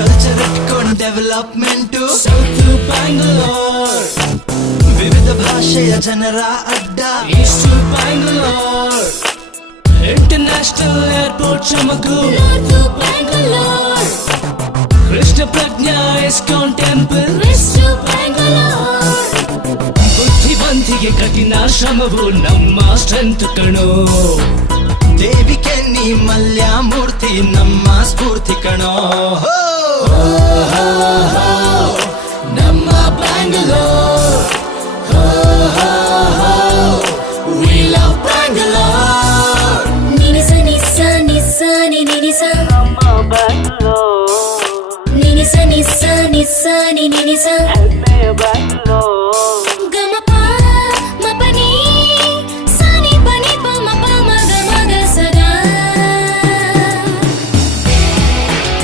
Culture ಇಟ್ಕೊಂಡ್ development south Bangalore, ವಿವಿಧ ಭಾಷೆಯ ಜನರ ಅಡ್ಡ east Bangalore, international airport Chamakur, North Bangalore, Krishna Prajna ISKCON temple, West Bangalore, ಬುದ್ಧಿವಂತಿಗೆ ಕಠಿಣ ಶ್ರಮವು ನಮ್ಮ ಸ್ಟ್ರೆಂತ್ ಕಣೋ. ದೇವಿ ಕೆನ್ನಿ ಮಲ್ಯ ಮೂರ್ತಿ ನಮ್ಮ ಸ್ಫೂರ್ತಿ ಕಣೋ. ನಮ್ಮ Bangalore, we love Bangalore. Ninisa nisa nisa ni ninisa, ನಮ್ಮ Bangalore, ninisa nisa nisa ni ninisa, ಹೆಮ್ಮೆಯ ಬ್ಯಾಂಗ್ಳೂರ್. gama